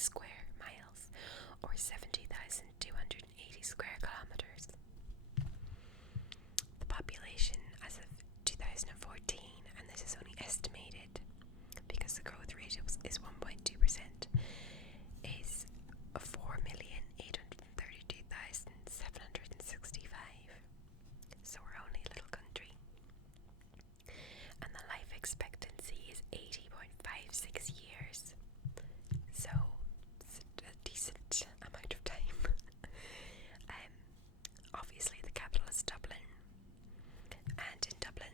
square miles, or 70,280 square kilometres. The population as of 2014, and this is only estimated because the growth rate is 1.2%, is 4,832,765. So we're only a little country. And the life expectancy is 80.56 years. So it's a decent amount of time. Obviously the capital is Dublin. And in Dublin,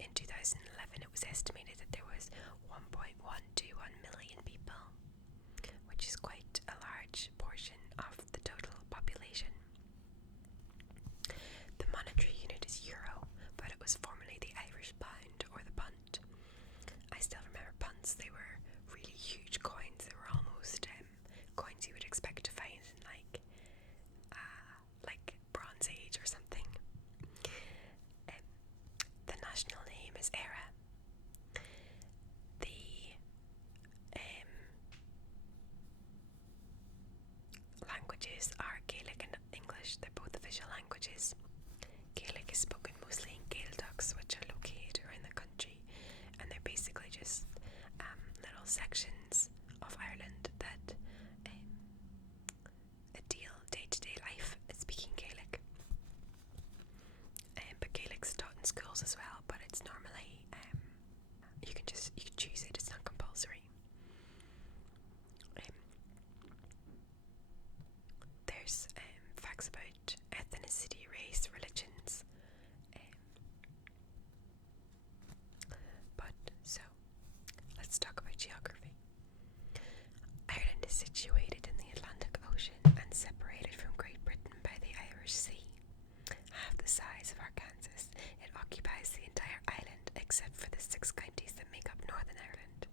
in 2011, it was estimated that there was 1.121 million people, which is quite a large portion of the total population. The monetary unit is euro, but it was formerly the Irish pound or the punt. I still remember punts. They were really huge coins. They were almost coins you would expect to find in like Bronze Age or something. The national name is Era. The languages are Gaelic and English. They're both official languages. Gaelic is spoken mostly in Gaeltachts, which are located around the country, and they're basically just little sections of Ireland that deal day-to-day life speaking Gaelic. But Gaelic's taught in schools as well, but it's normally you can choose it. It's not compulsory. There's facts about ethnicity, race, religions. So let's talk about geography. Ireland is situated in the Atlantic Ocean and separated from Great Britain by the Irish Sea. Half the size of Arkansas, it occupies the entire island except for the 6 counties that make up Northern Ireland.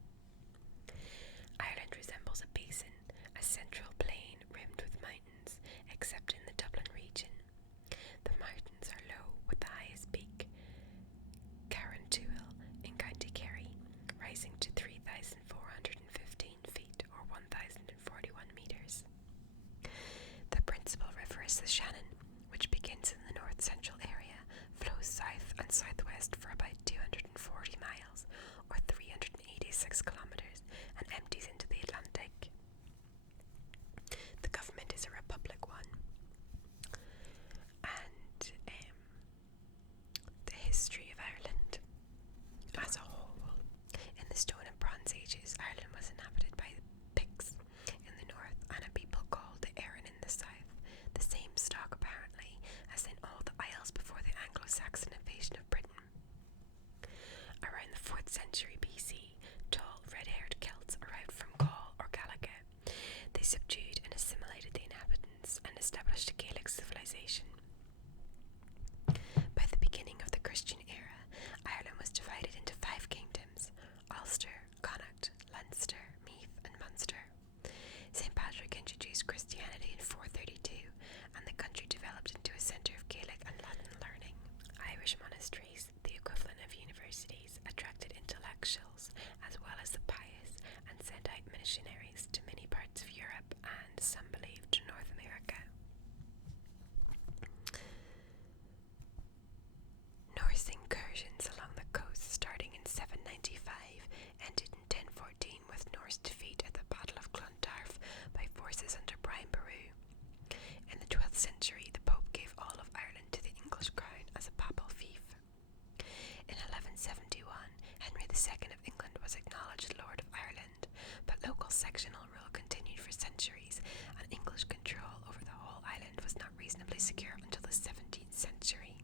Ireland resembles a basin, a central plain rimmed with mountains, except in the Dublin region. The mountains are low, with the highest peak, Carrauntoohil in County Kerry, rising to 3,415 feet or 1,041 metres. The principal river is the Shannon, which begins in the north-central area, flows south and southwest for about 240 miles or 386 kilometres and empties into the Atlantic. The government is a republic one. And the history of Ireland as a whole. In the Stone and Bronze Ages, Ireland was inhabited by the Picts in the north and a people called the Erin in the south, the same stock apparently as in all the Isles before the Anglo-Saxon invasion of Britain. Around the 4th century BC, tall red-haired Celts arrived from Gaul or Galaga. They subdued and assimilated the inhabitants and established a Gaelic civilization. By the beginning of the Christian era, Ireland was divided into 5 kingdoms: Ulster, Connacht, Leinster, Meath and Munster. St. Patrick introduced Christianity in 432, and the country developed into a centre of Gaelic and Latin learning. Irish monasteries, the equivalent of universities, attracted intellectuals as well as the pious and sent out missionaries to many parts of Europe and, some believed, to North America. Norse incursions along the coast starting in 795 ended in 1014 with Norse defeat at the Battle of Clontarf by forces under Brian Boru. In the 12th century, the Pope gave all of Ireland to the English crown as a papal fief. In 1171, Henry II of England was acknowledged Lord of Ireland, but local sectional rule continued for centuries, and English control over the whole island was not reasonably secure until the 17th century.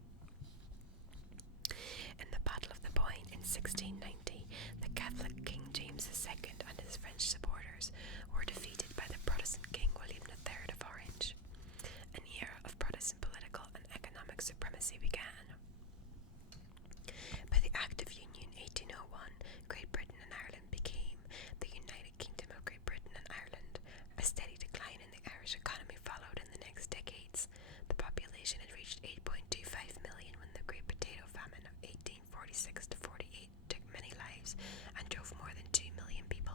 In the Battle of the Boyne in 1690, the Catholic King James II and his French supporters were defeated by the Protestant King William III of Orange. An era of Protestant political and economic supremacy began. By the Act of Union 1801, Great Britain and Ireland became the United Kingdom of Great Britain and Ireland. A steady decline in the Irish economy followed in the next decades. The population had reached 8.25 million when the Great Potato Famine of 1846 to 48 took many lives and drove more than 2 million people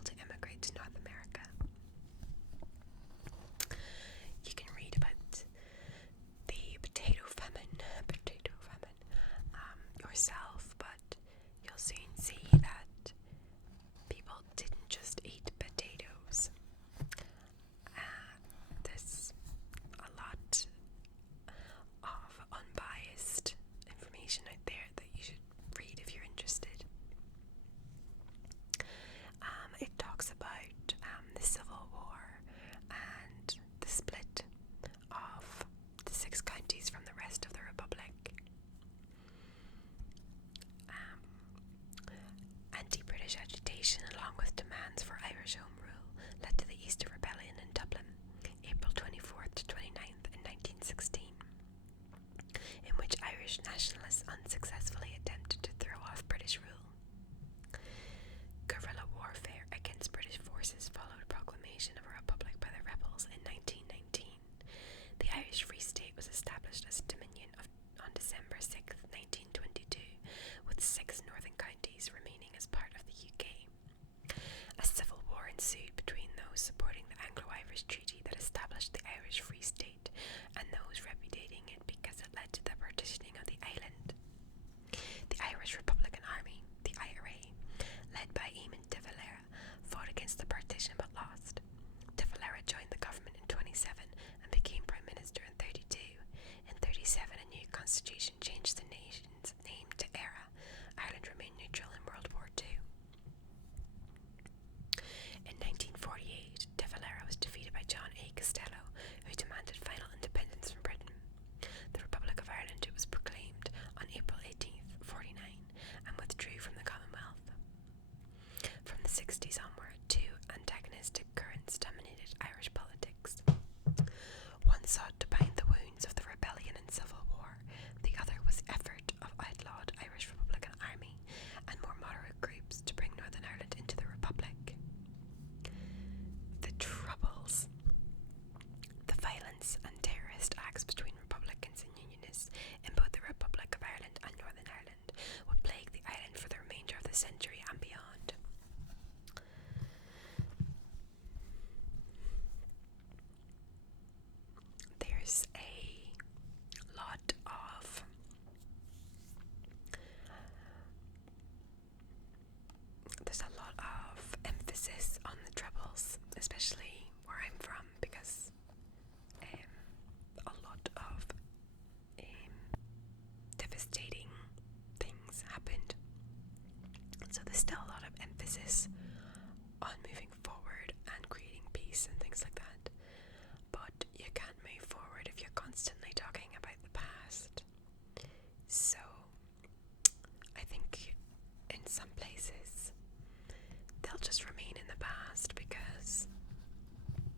ensued between those supporting the Anglo-Irish Treaty that established the Irish Free State and those repudiating it because it led to the partitioning of the island. The Irish Republican Army, the IRA, led by Eamon de Valera, fought against the partition but lost. De Valera joined the government in 27 and became Prime Minister in 32. In 37, a new constitution changed the nation's name to ERA. Ireland remained neutral in World War II. In 1948, De Valera was defeated by John A. Costello, who demanded final independence from Britain. The Republic of Ireland was proclaimed on April 18, 49, and withdrew from the Commonwealth. From the 60s onward, two antagonistic currents dominated Irish politics. One sought to bind the wounds of the rebellion and civil war. The other was the effort of outlawed Irish Republican Army and more moderate groups to bring Northern Ireland into the Republic. The Troubles. The violence and terrorist acts between Republicans and Unionists in both the Republic of Ireland and Northern Ireland would plague the island for the remainder of the century and beyond. There's a lot of emphasis on the Troubles, especially where I'm from, because a lot of devastating things happened. So there's still a lot of emphasis on moving forward and creating peace and things like that. But you can't move forward if you're constantly talking about the past. So I think in some places they'll just remain in the past because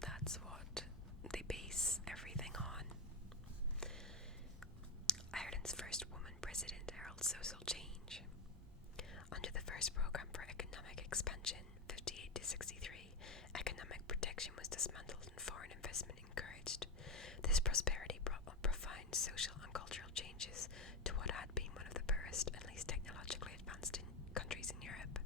that's what they base everything on. Ireland's first woman president heralded social change. Under the first programme for economic expansion, 58 to 63, economic protection was dismantled and foreign investment encouraged. This prosperity brought profound social and cultural changes to what had been one of the poorest and least technologically advanced countries in Europe.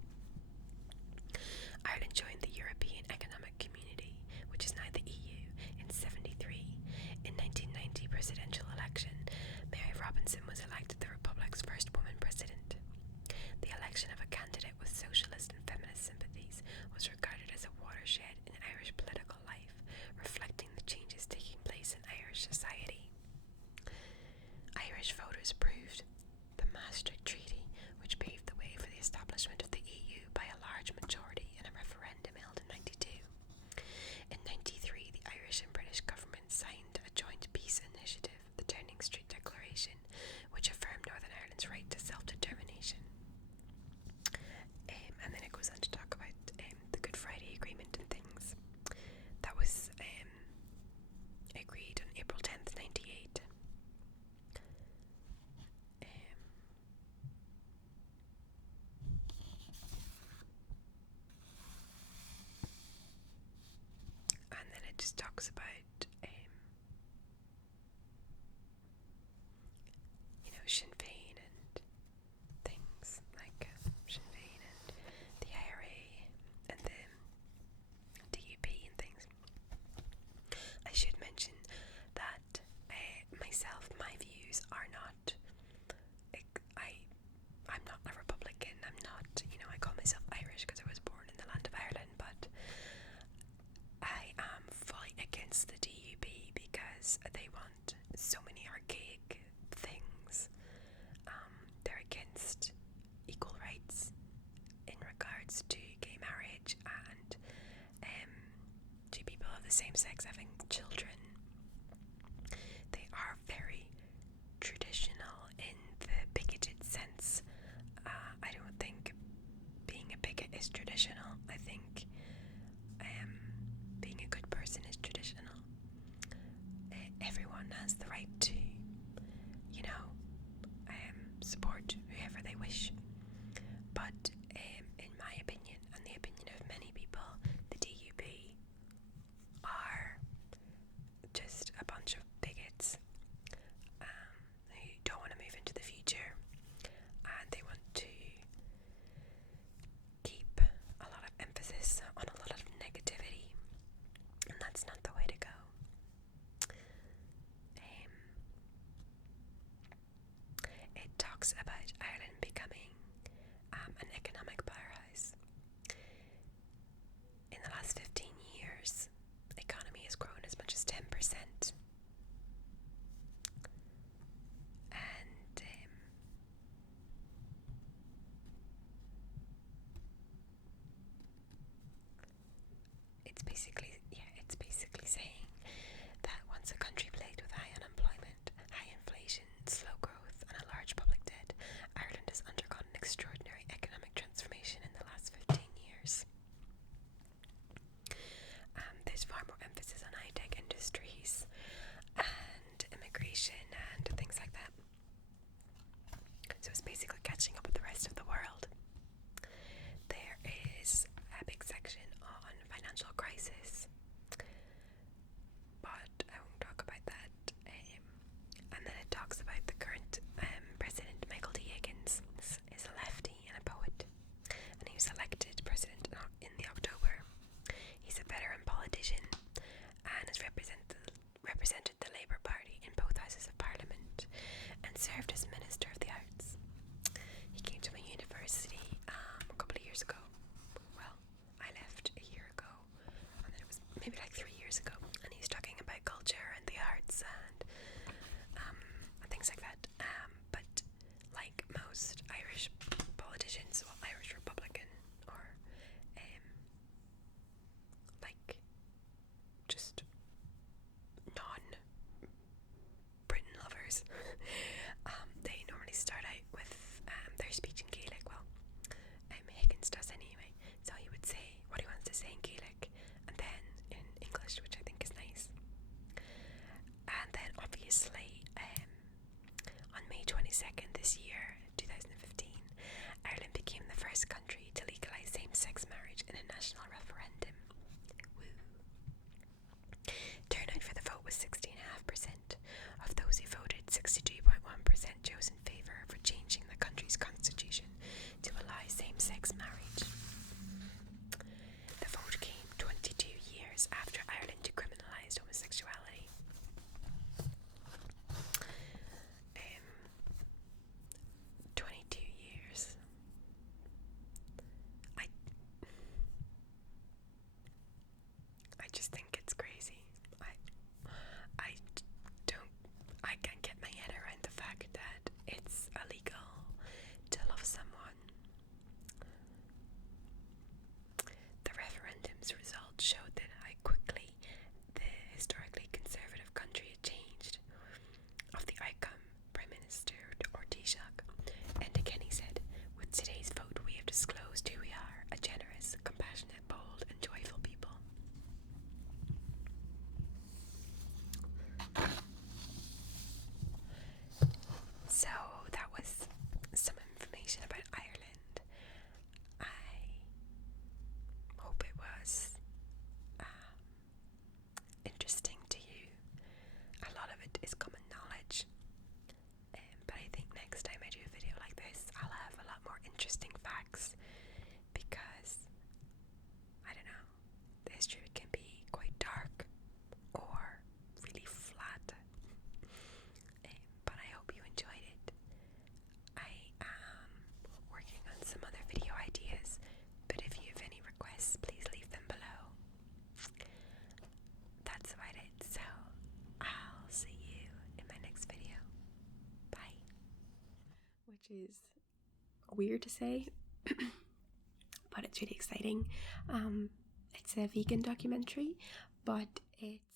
Ireland joined the European Economic Community, which is now the EU, in 73. In 1990 presidential election, Mary Robinson was elected the Republic's first woman president. The election of a candidate with socialist and feminist sympathies was regarded as a watershed in Irish political life, reflecting the changes taking place in Irish society. Irish voters approved the Maastricht Treaty, which paved the way for the establishment of the EU by a large majority in a referendum held in 92. In 93, the Irish and British governments signed a joint peace initiative, the Downing Street Declaration, which affirmed Northern Ireland's right to self-determination. And then it goes on to talk about the Good Friday Agreement and things. That was agreed on April 10th, 98. And then it just talks about Sinn Féin and things like Sinn Féin and the IRA and the DUP and things. I should mention that my views are not, I'm not a Republican, I'm not, I call myself Irish because I was born in the land of Ireland, but I am fully against the DUP because they want so many archaic things. They're against equal rights in regards to gay marriage and to people of the same sex having children. They are very traditional in the bigoted sense. I don't think being a bigot is traditional. I think being a good person is traditional. Everyone has the right to, support whoever they wish. But in my opinion, and the opinion of many people, the DUP are just a bunch of bigots who don't want to move into the future, and they want to keep a lot of emphasis talks about Ireland becoming an economic powerhouse. In the last 15 years, the economy has grown as much as 10%. And it's basically saying that once a country plagued with high unemployment, high inflation, slow growth, and a large public debt, Ireland has undergone an extraordinary economic transformation in the last 15 years. There's far more emphasis on high-tech industries and immigration and things like that. So it's basically catching up with the rest of the world. There is a big section on financial crisis, but I won't talk about that. And then it talks about the current president, Michael D. Higgins, is a lefty and a poet, and he was elected president in the October. He's a veteran politician and has represented the Labour Party in both houses of Parliament and served as Minister of the Arts. He came to my university a couple of years ago. Well, I left a year ago, and then it was maybe like 3 years ago, and he's talking about culture and the arts and things like that. But like most Irish politicians, well, Irish Republican or like just non-Britain lovers, they normally start out with their speech in Gaelic. Well, Higgins does anyway. So he would say what he wants to say in Gaelic and then in English, which I think is nice. And then obviously on May 22nd this year, 2015, Ireland became the first country to legalise same-sex marriage in a national referendum. Woo. Turnout for the vote was 16.5%. Of those who voted, 62.1% chose in favour for changing the country's constitution to allow same-sex marriage. The vote came 22 years after Ireland decriminalised homosexuality. 22 years. I just think it's crazy. I can't get my head around the fact that it's illegal to love someone. The referendum's results showed that how quickly the historically conservative country had changed. Of the outcome, Prime Minister Taoiseach Enda Kenny said, "With today's vote, we have disclosed who we are, a generous, compassionate, bold, and joyful people." So that was some information about Ireland. I hope it was interesting to you. A lot of it is common knowledge, but I think next time I do a video like this, I'll have a lot more interesting facts, because I don't know, the history can be quite dark or really flat. But I hope you enjoyed it. I am working on some other video ideas, but if you have any requests, please leave them below. That's about it, so I'll see you in my next video. Bye. Which is weird to say, but it's really exciting. It's a vegan documentary, but it's